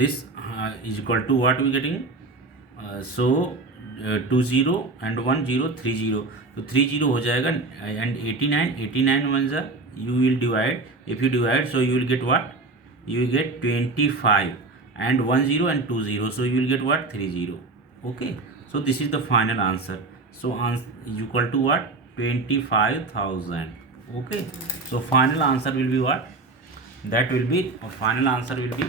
this is equal to what we getting. So 20 and 10 30, तो 30 हो जाएगा and 89 वन ज़ा you will divide. If you divide, so you will get what? You will get 25 and 10 and 20, so you will get what? 30. Okay, so this is the final answer. So answer is equal to what? 25,000. Okay, so final answer will be what? That will be, or final answer will be,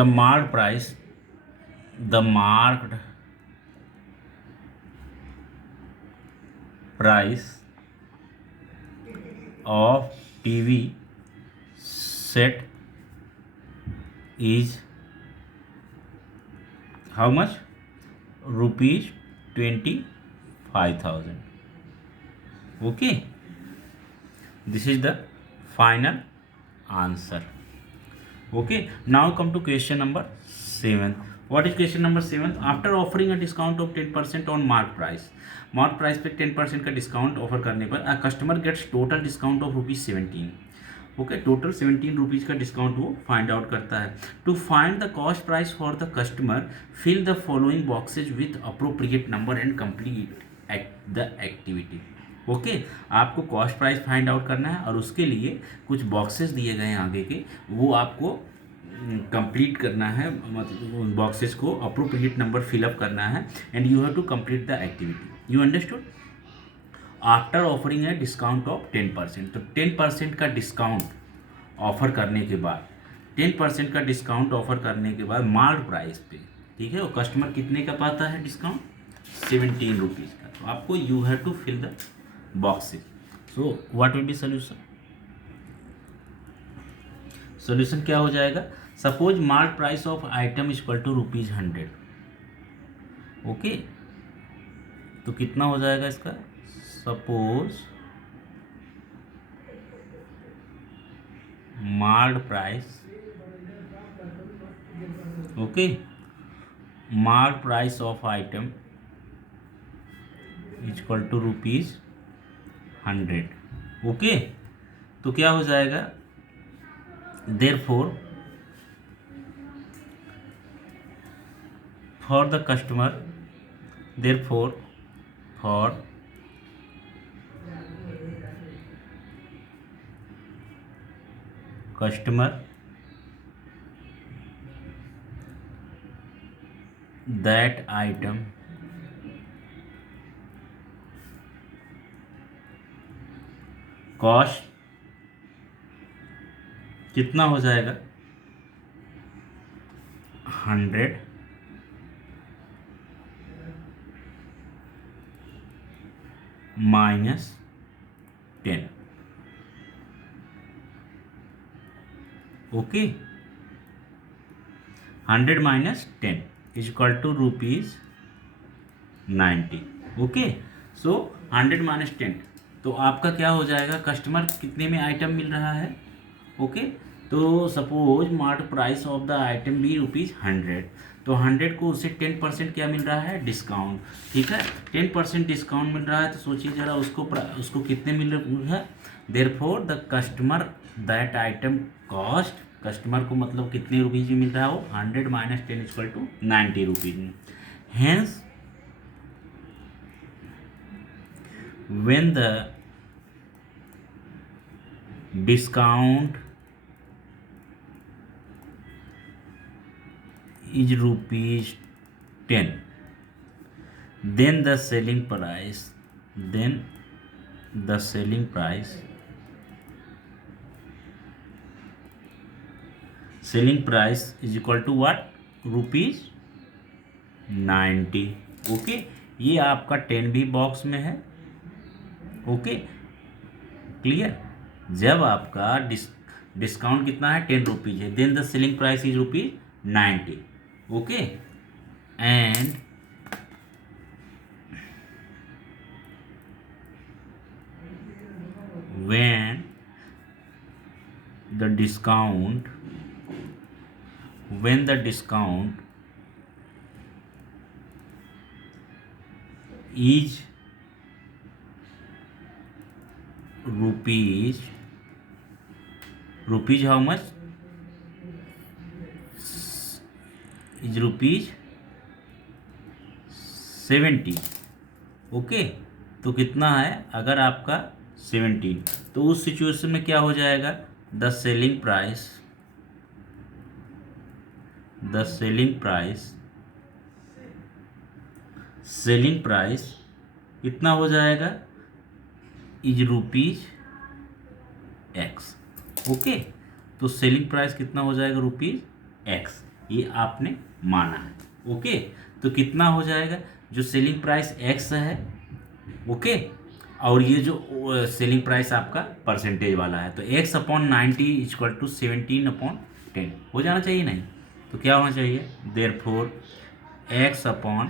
the marked price, the marked price of TV set is how much? Rupees 25,000. Okay, this is the final answer. Okay, now come to question number 7. What is question number 7? After offering a discount of 10% on mark price पे 10% का discount offer करने पर a customer gets total discount of ₹17. Okay, total 17 rupees का discount वो find out करता है. To find the cost price for the customer, fill the following boxes with appropriate number and complete the activity. Okay, आपको cost price find out करना है और उसके लिए कुछ बॉक्सेस दिए गए हैं आगे के, वो आपको कंप्लीट करना है. मतलब उन बॉक्सेस को अप्रोप्रिएट नंबर फिलअप करना है and you have to complete the activity. You understood? After offering है डिस्काउंट ऑफ 10%, तो 10% का डिस्काउंट ऑफर करने के बाद 10% का डिस्काउंट ऑफर करने के बाद मार्क प्राइस पे, ठीक है, वो कस्टमर कितने का पाता है डिस्काउंट? 17 रुपीज़ का. तो आपको you have to fill the boxes. So what will be solution? Solution क्या हो जाएगा? Suppose mark price of item is equal to ₹100. Okay, तो कितना हो जाएगा इसका? Suppose mark price, okay, mark price of item is equal to ₹100. Okay, तो क्या हो जाएगा? Therefore for the customer, therefore for customer that item cost कितना हो जाएगा? 100 minus 10. Okay, 100 minus 10 is equal to ₹90. Okay, so 100 minus 10, तो आपका क्या हो जाएगा? कस्टमर कितने में आइटम मिल रहा है? ओके, तो suppose mark price of the item भी ₹100, तो 100 को उससे 10% क्या मिल रहा है? डिस्काउंट. ठीक है, 10% डिस्काउंट मिल रहा है, तो सोचिए जरा उसको कितने मिल रहा है? Therefore the customer that item cost, customer को मतलब कितने रुपीज़ में मिल रहा है वो? 100 minus 10 इक्वल टू 90 रुपीज़ में. Hence when the discount is ₹10, then the selling price is equal to what? ₹90. Okay, ये आपका 10B बॉक्स में है. Okay, clear? जब आपका डिस्काउंट कितना है? 10 रुपीज़ है, then the selling price is ₹90. Okay, and when the discount is rupees how much is rupees 70। Okay, तो कितना है अगर आपका 17, तो उस सिचुएशन में क्या हो जाएगा, the selling price selling price कितना हो जाएगा, इज रुपीज एक्स। ओके, तो सेलिंग प्राइस कितना हो जाएगा, रुपीज एक्स, ये आपने माना है। ओके, तो कितना हो जाएगा, जो सेलिंग प्राइस एक्स है, ओके, और ये जो सेलिंग प्राइस आपका परसेंटेज वाला है, तो एक्स अपॉन 90 इक्वल टू 17/10 हो जाना चाहिए नहीं, तो क्या होना चाहिए, देयरफॉर एक्स अपॉन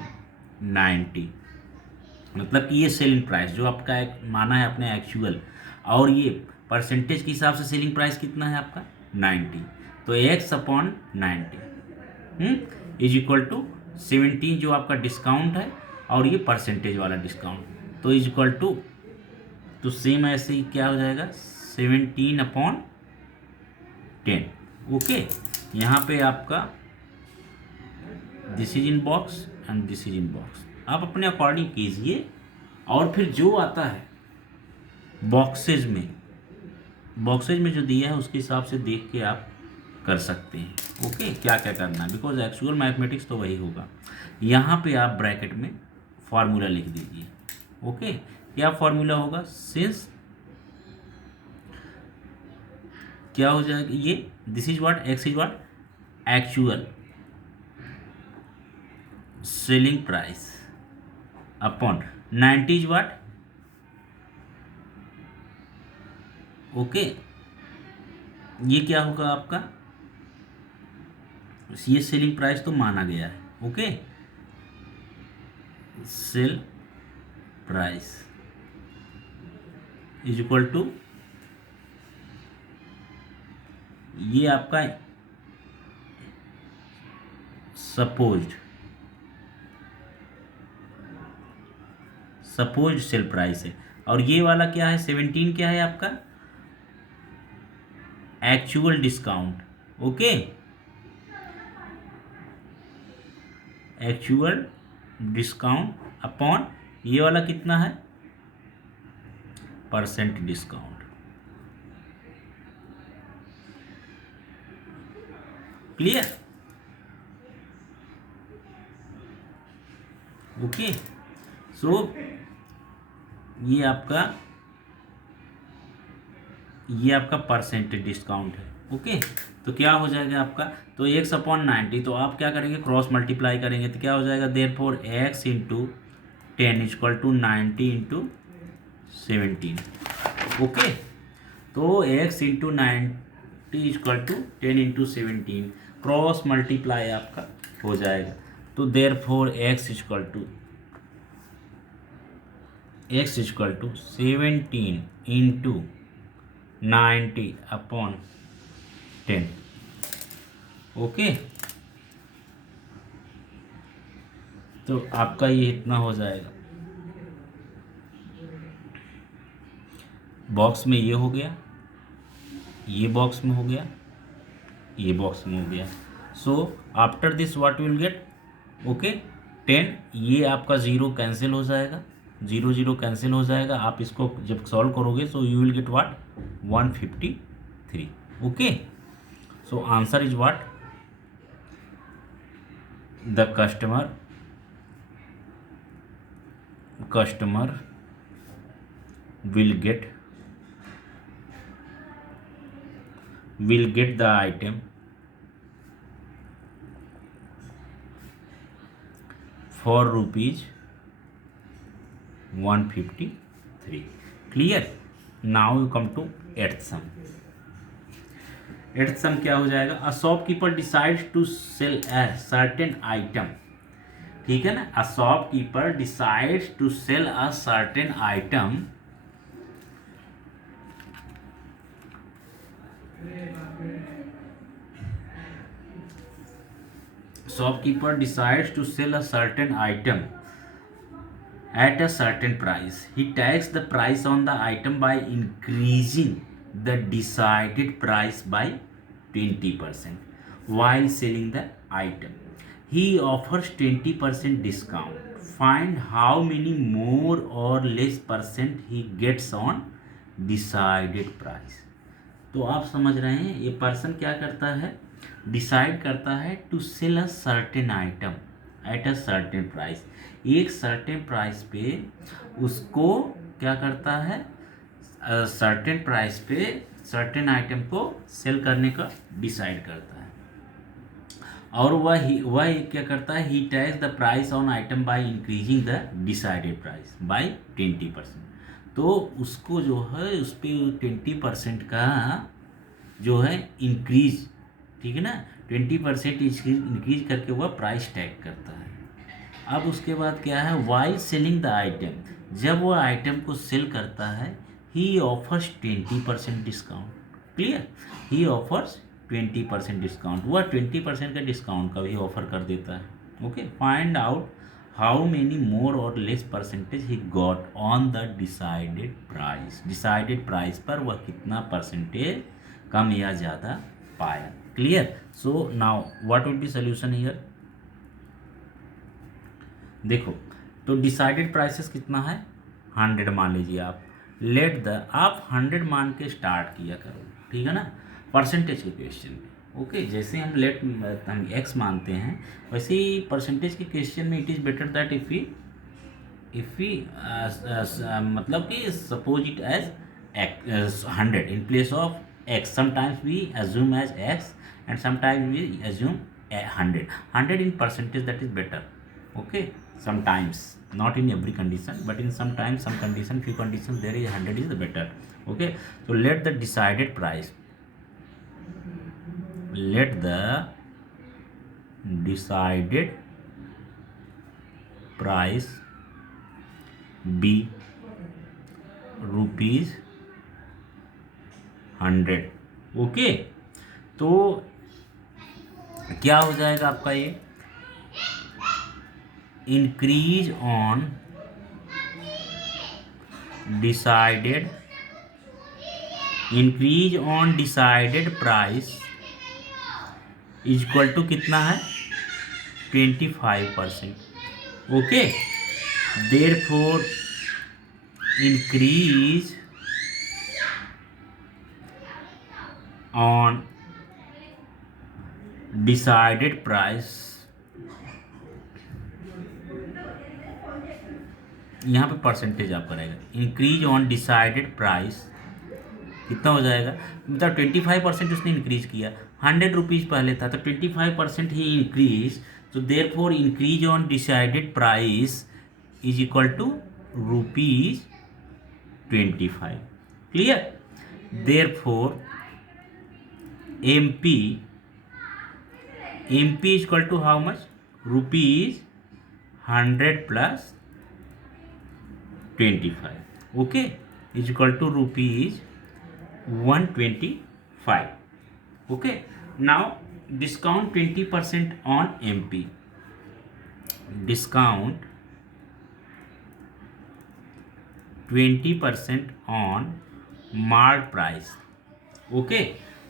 90, मतलब कि ये सेलिंग प्राइस जो आपका एक माना है अपने एक्चुअल, और ये परसेंटेज के हिसाब से सेलिंग प्राइस कितना है आपका 90, तो x upon 90 is equal to 17 जो आपका डिस्काउंट है, और ये परसेंटेज वाला डिस्काउंट, तो इज इक्वल टू, तो सेम ऐसे ही क्या हो जाएगा 17/10। ओके, यहाँ पे आपका this is in box and this is in box, आप अपने अकॉर्डिंग कीजिए, और फिर जो आता है बॉक्सेज में जो दिया है उसके हिसाब से देख के आप कर सकते हैं। ओके, क्या क्या करना है, बिकॉज एक्चुअल मैथमेटिक्स तो वही होगा। यहाँ पे आप ब्रैकेट में फार्मूला लिख दीजिए। ओके, क्या फार्मूला होगा, सिंस क्या हो जाएगा ये, this is what, x is what, actual selling price upon 90 is what, okay, ये क्या होगा आपका, ये सेलिंग प्राइस तो माना गया है। Okay, sale price is equal to, ये आपका सपोज्ड सेल प्राइस है, और ये वाला क्या है 17 क्या है आपका actual discount. Okay, actual discount upon ये वाला कितना है, परसेंट डिस्काउंट। क्लियर, ओके, सो ये आपका परसेंटेज डिस्काउंट है। ओके, तो क्या हो जाएगा आपका, तो एक्स अपॉन 90, तो आप क्या करेंगे, क्रॉस मल्टीप्लाई करेंगे, तो क्या हो जाएगा, therefore X into 10 equal to 90 into 17। Okay, तो X into 90 equal to 10 into 17, cross multiply आपका हो जाएगा, तो therefore X equal to 17 into 90 upon 10। Okay, तो आपका ये इतना हो जाएगा, बॉक्स में ये हो गया, ये बॉक्स में हो गया, ये बॉक्स में हो गया, so after this what will get, okay 10, ये आपका ज़ीरो कैंसिल हो जाएगा, 0 कैंसिल हो जाएगा, आप इसको जब सॉल्व करोगे so you will get what 153। Okay, so answer is what, the customer will get the item for rupees 153. Clear? Now you come to eighth sum. Eighth sum क्या हो जाएगा, a shopkeeper decides to sell a certain item, ठीक है ना, a shopkeeper decides to sell a certain item shopkeeper decides to sell a certain item at a certain price. He tags the price on the item by increasing the decided price by 20% while selling the item. He offers 20% discount. Find how many more or less percent he gets on decided price. तो आप समझ रहे हैं ये person क्या करता है, decide करता है to sell a certain item at a certain price. एक सर्टेन प्राइस पे उसको क्या करता है, सर्टेन प्राइस पे सर्टेन आइटम को सेल करने का डिसाइड करता है। और वह क्या करता है, he tax the price on item by increasing the decided price by 20%। तो उसको जो है उस पर 20% का जो है इंक्रीज, ठीक है ना, 20% इंक्रीज करके वह प्राइस टैग करता है। अब उसके बाद क्या है, वाइल सेलिंग द आइटम, जब वह आइटम को सेल करता है, ही ऑफर्स 20% डिस्काउंट। क्लियर, ही ऑफर्स 20% डिस्काउंट, वह 20% का डिस्काउंट का भी ऑफर कर देता है। Okay, find out how many more और less percentage he got on the decided price. Decided price पर वह कितना परसेंटेज कम या ज़्यादा पाया। Clear, so now what would be solution here. देखो, तो डिसाइडेड प्राइसेस कितना है, 100 मान लीजिए आप। लेट द, आप 100 मान के स्टार्ट किया करो, ठीक है ना, परसेंटेज के क्वेश्चन में। ओके, जैसे हम एक्स मानते हैं, वैसे ही परसेंटेज के क्वेश्चन में it is better that if we मतलब कि suppose it as 100 in place of x. Sometimes we assume as x and sometimes we assume 100 in percentage, that is better. Okay, sometimes, not in every condition, but in sometimes, some condition, few conditions there is 100 is the better. Okay, so let the decided price be rupees 100. Okay, तो क्या हो जाएगा आपका ये, increase on decided price is equal to कितना है, 25%। Okay, therefore increase on decided price, यहाँ पे परसेंटेज आपका रहेगा, इंक्रीज ऑन डिसाइडेड प्राइस कितना हो जाएगा, मतलब 25% उसने इंक्रीज किया, 100 रुपीज़ पहले था, तो 25% ही इंक्रीज, तो therefore increase on decided price is equal to ₹25। Clear, therefore MP is equal to how much, ₹100 plus 25, okay, is equal to ₹125. Okay, now discount 20% on MP. Discount 20% on mark price. Okay,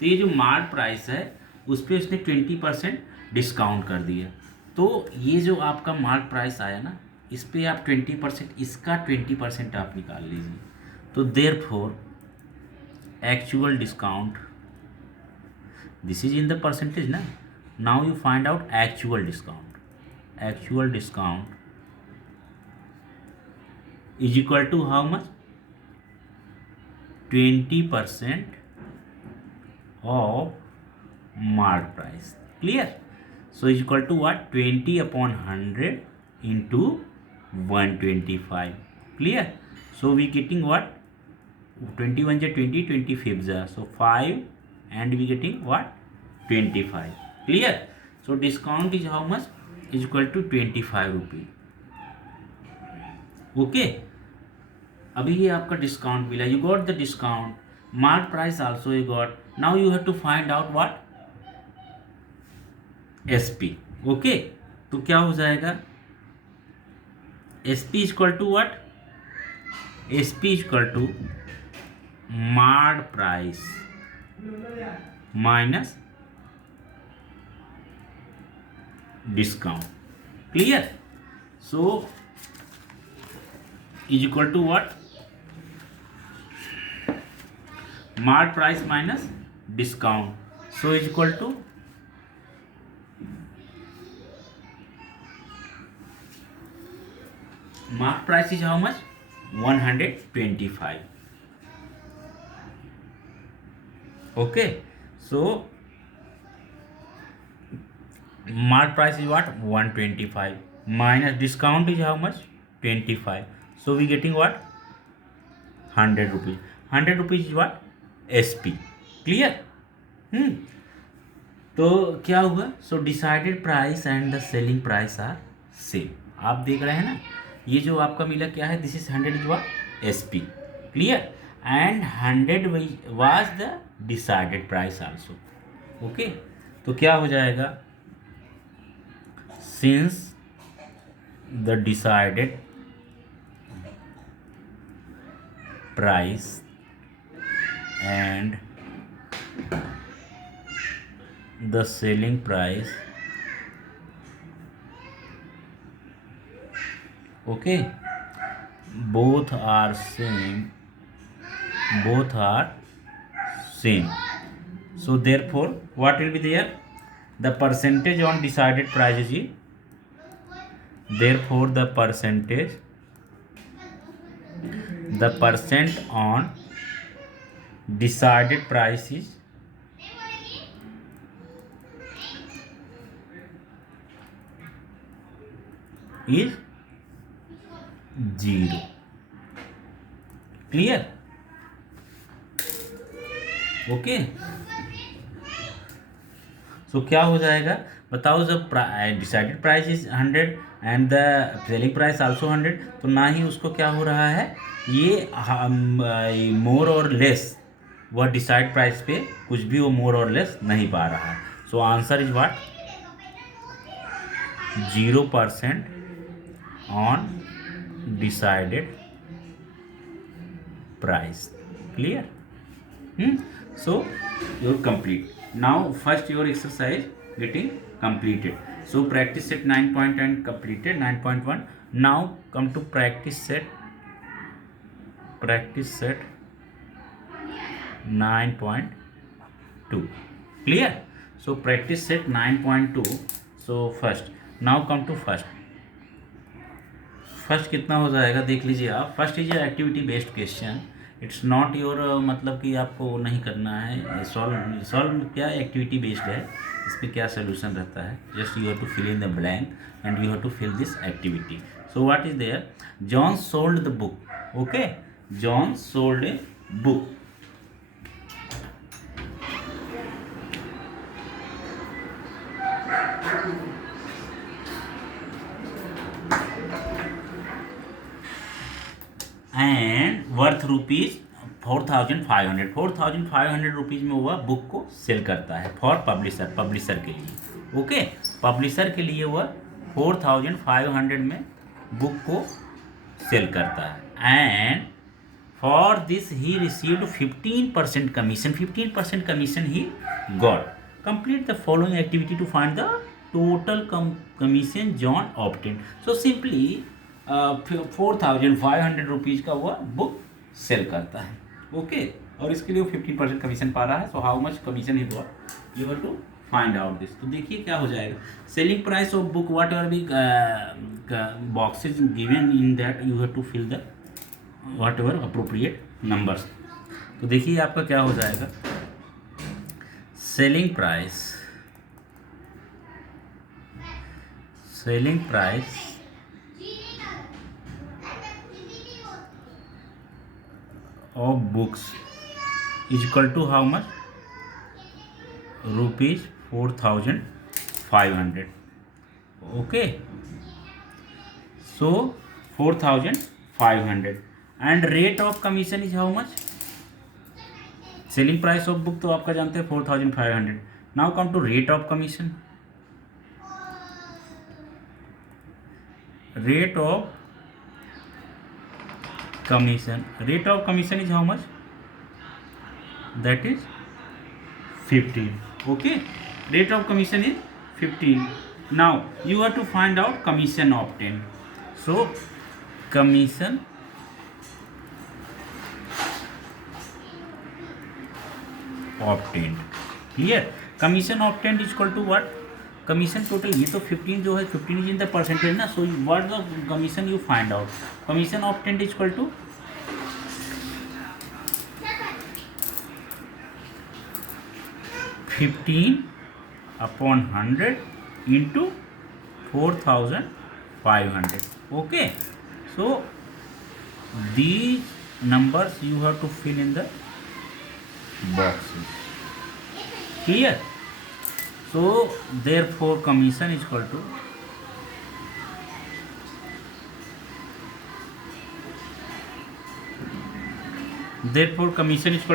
तो ये जो mark price है उस पर उसने 20% discount कर दिया। तो ये जो आपका मार्क प्राइस आया ना, इस पर आप 20%, इसका 20% आप निकाल लीजिए। तो therefore actual discount, this is in the percentage na, now you find out actual discount is equal to how much, 20% of mark price. Clear, so is equal to what, 20 upon 100 into 125. Clear, so we getting what, 21 is 20, 25 is so 5, and we getting what, 25. Clear, so discount is how much, is equal to 25 रुपये। Okay, अभी ये आपका discount मिला, you got the discount, mark price also you got, now you have to find out what, SP। Okay, तो क्या हो जाएगा, SP is equal to what, SP is equal to marked price minus discount. Clear? So is equal to what? Marked price minus discount. So is equal to marked price is how much? 125. Okay, so marked price is what? 125 minus discount is how much? 25. So we getting what? 100 rupees. 100 rupees is what? SP. Clear? तो क्या हुआ? So decided price and the selling price are same. आप देख रहे हैं ना, ये जो आपका मिला क्या है? This is 100 is what? SP. Clear? And 100 was the decided price also. Okay, तो क्या हो जाएगा? Since the decided price and the selling price, okay, both are same, so therefore what will be there? The percentage on decided price is, therefore the percent on decided price is zero. Clear? Okay, so क्या हो जाएगा बताओ? जब decided price is 100 and the selling price also 100, तो ना ही उसको क्या हो रहा है, ये मोर और लेस, वह डिसाइड प्राइस पे कुछ भी वो मोर और लेस नहीं पा रहा है. सो answer is what? 0% on decided price. Clear? So you're complete. Now first your exercise getting completed. So practice set 9.10 completed. 9.1. Now come to practice set 9.2. Clear? So practice set 9.2. So first, now come to first कितना हो जाएगा देख लीजिए आप. First is activity based question. It's not your मतलब कि आपको नहीं करना है सॉल्व क्या एक्टिविटी बेस्ड है. इस पर क्या सोल्यूशन रहता है? Just you have to fill in the blank and you have to fill this activity. So what is there? John sold the book. Okay, John sold a book. And worth rupees 4,500. 4,500 rupees में वह book को sell करता है for publisher के लिए. Okay, publisher के लिए वह 4,500 में बुक को सेल करता है. And for this he received 15% commission. 15% commission he got. Complete the following activity to find the total commission John obtain. So simply 4,500 rupees का वह बुक सेल करता है. ओके, और इसके लिए वो 15% कमीशन पा रहा है. So how much commission he got, you have to find out this. तो देखिए क्या हो जाएगा. Selling price of book whatever be boxes given in that you have to fill the whatever appropriate numbers. तो देखिए आपका क्या हो जाएगा. Selling price of books is equal to how much? Rupees 4,500. Okay, so 4,500 and rate of commission is how much? Selling price of book तो आपका जानते हैं 4,500. Now come to rate of commission. Rate of commission is how much? that is 15. Okay, rate of commission is 15. Now you have to find out commission obtained. So commission obtained. Clear? Commission obtained is equal to what? Commission total. ये तो 15 जो है 15 is in the percentage ना. So what the commission you find out? Commission obtained is equal to 15 upon 100 into 4,500. Okay, so these numbers you have to fill in the boxes. Clear? So therefore commission is equal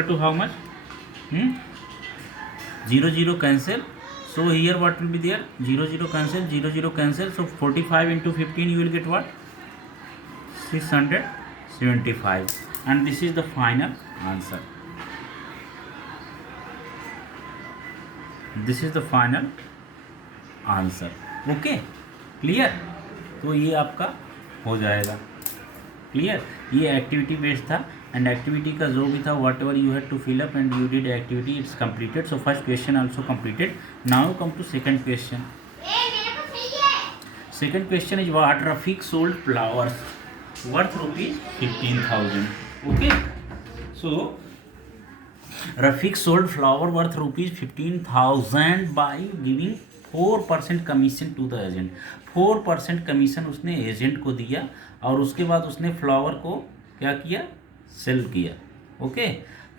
to how much? 0 0 cancel. So here what will be there? 0 0 cancel, 0 0 cancel. So 45 into 15 you will get what? 675. And this is the final answer. This is the final answer. Okay, clear? तो ये आपका हो जाएगा. Clear? ये activity based था and activity का जो भी था whatever you had to fill up and you did activity it's completed. So first question also completed. Now come to second question. Second question is what Rafiq sold flowers worth ₹15,000. Okay, so Rafiq sold flower worth ₹15,000 by giving 4% commission to the agent. 4% commission उसने agent को दिया और उसके बाद उसने flower को क्या किया? सेल किया. Okay,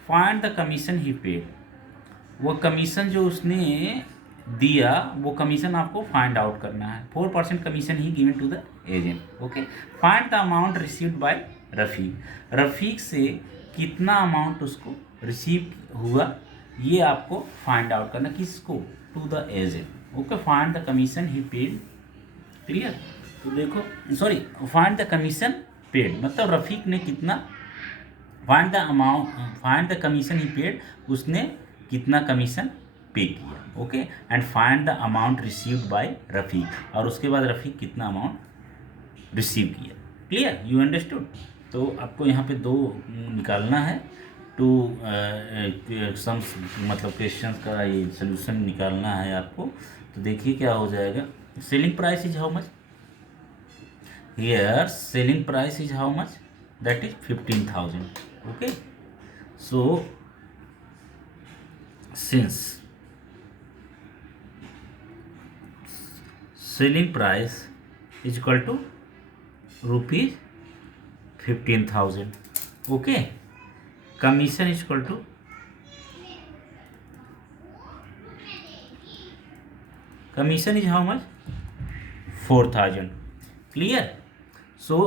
find the commission he paid. वो कमीशन जो उसने दिया वो कमीशन आपको फाइंड आउट करना है. 4% commission he given to the agent. Okay, find the amount received by Rafiq. Rafiq से कितना अमाउंट उसको रिसीव हुआ ये आपको फाइंड आउट करना. किसको? To the agent. Okay, find the commission he paid. Clear? तो देखो, sorry, find the commission paid मतलब रफ़ीक ने कितना, find the amount, find the commission he paid, उसने कितना कमीशन पे किया. Okay, and find the amount received by Rafiq, और उसके बाद रफ़ीक कितना अमाउंट रिसीव किया. क्लियर? You understood? तो आपको यहाँ पे दो निकालना है. टू सम्स मतलब क्वेश्चंस का ये सोल्यूशन निकालना है आपको. तो देखिए क्या हो जाएगा. Selling price is how much? Here selling price is how much? That is 15,000. Okay, so since selling price is equal to ₹15,000. Okay, commission is equal to commission is how much? 4,000. Clear? So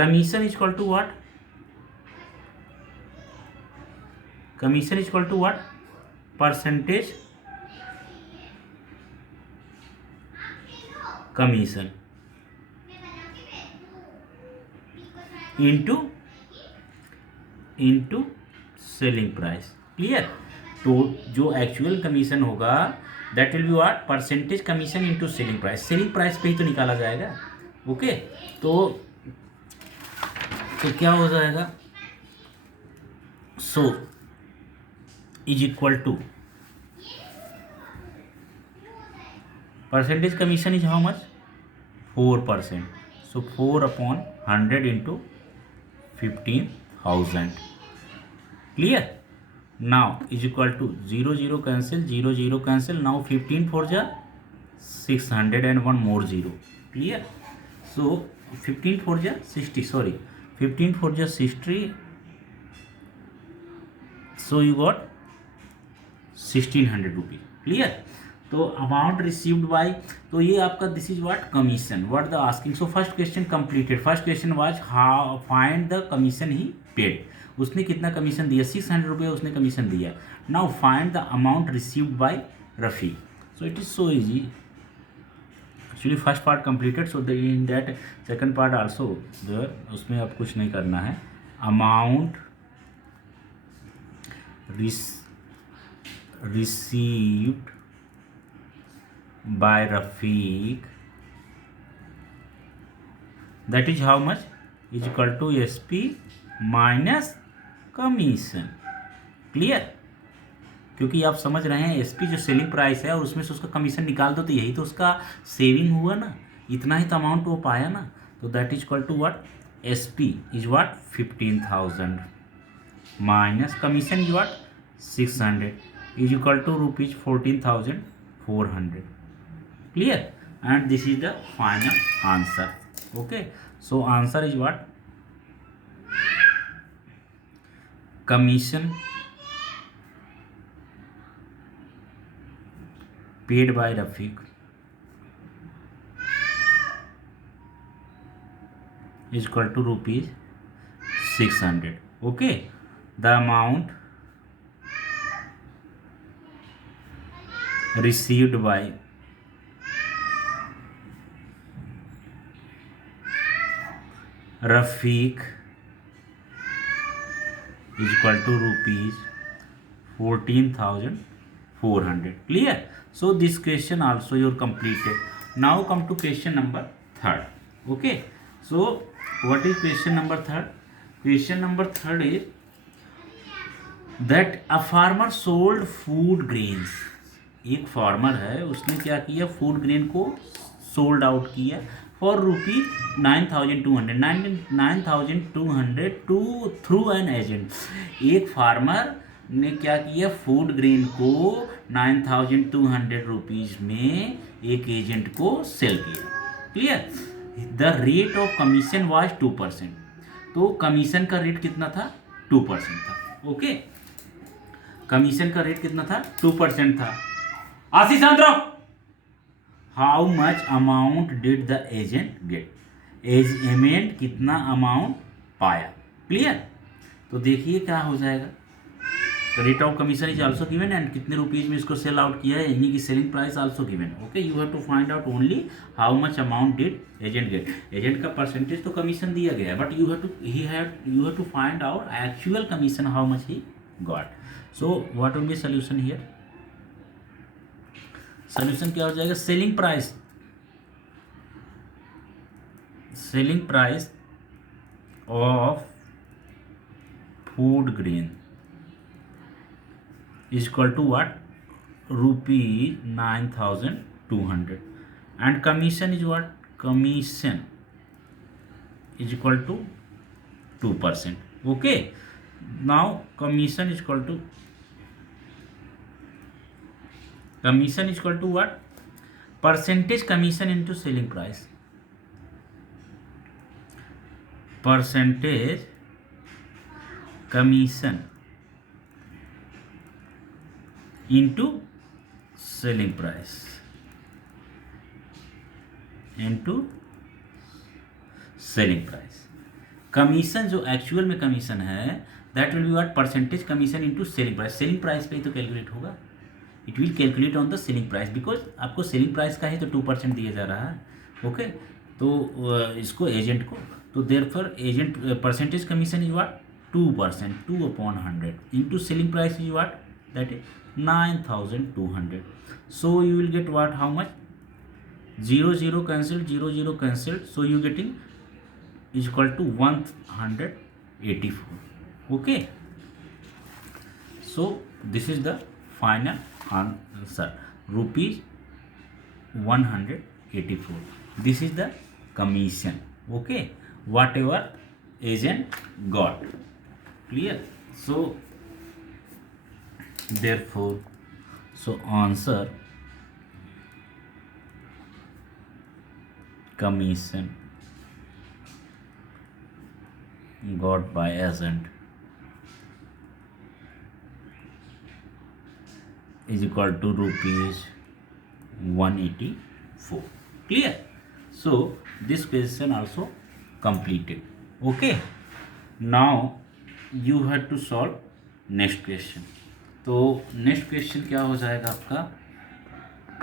commission is equal to what? Commission is equal to what? Percentage commission into selling price. Clear? तो जो actual commission होगा that will be what? Percentage commission into selling price. Selling price पे ही तो निकाला जाएगा. Okay, तो क्या हो जाएगा? So is equal to percentage commission is how much? 4%. So 4/100 into 15,000. Clear? Now is equal to 0 0 cancel, 0 0 cancel. Now 15 4 जा 600 and one more 0. Clear? So 15 4 जा 60. Sorry, 15 4 जा 60. So you got 1,600 rupees. Clear? तो amount received by, तो ये आपका this is what? Commission. What the asking. So first question completed. First question was how find the commission he paid. उसने कितना कमीशन दिया? 600 रुपये उसने कमीशन दिया. Now find the amount received by Rafiq. So it is so easy. Actually first part completed, so in that second part also there. उसमें अब कुछ नहीं करना है. Amount received by Rafiq, that is how much, is equal to SP minus commission. Clear? क्योंकि आप समझ रहे हैं SP जो सेलिंग प्राइस है और उसमें से उसका कमीशन निकाल दो तो यही तो उसका सेविंग हुआ ना, इतना ही तो अमाउंट वो पाया ना, तो that is equal to what, SP is what 15,000 minus commission is what 600 is equal to rupees 14,400। Clear? And this is the final answer. Okay, so answer is what, commission paid by Rafiq is equal to rupees 600. Okay, the amount received by Rafiq is equal to rupees 14,400. Clear? So this question also you completed. Now come to question number 3rd. Okay, so what is question number 3rd? Question number 3rd is that a farmer sold food grains. एक farmer है, उसने क्या किया, food grain को sold out किया for rupee 9,200 to through an agent. एक farmer ने क्या किया, फूड ग्रेन को 9,200 रुपीज़ में एक एजेंट को सेल किया। Clear? The rate of commission was 2%। तो कमीशन का रेट कितना था, 2% था। ओके, कमीशन का रेट कितना था, 2% था। Ashish Andhra, how much amount did the agent get, agent कितना अमाउंट पाया। क्लियर? तो देखिए क्या हो जाएगा, rate of commission is also given and कितने रुपीज में इसको सेल आउट किया है, यानी कि selling price also given. Okay, you have to find out only how much amount did agent get. Agent का परसेंटेज तो कमीशन दिया गया है, but you have to find out actual commission how much he got. So what will be solution here, solution क्या हो जाएगा, selling price of food grain is equal to what, rupee 9,200 and commission is what, commission is equal to 2%. Okay, now commission is equal to what, percentage commission into selling price, percentage commission into selling price, commission जो actual में commission है that will be what, percentage commission into selling price. Selling price पे ही तो calculate होगा, it will calculate on the selling price because आपको selling price का ही तो 2% दिया जा रहा है। ओके, तो इसको एजेंट को, तो therefore agent percentage commission is what 2%, 2/100 into selling price is what, that is 9,200. So you will get what, how much, 0 0 cancelled, 0 0 cancelled, so you getting is equal to 184. Okay, so this is the final answer, rupees 184. This is the commission, okay, whatever agent got. Clear? So therefore, so answer, commission got by agent is equal to rupees 184. Clear? So this question also completed. Okay, now you have to solve next question. तो next question क्या हो जाएगा आपका,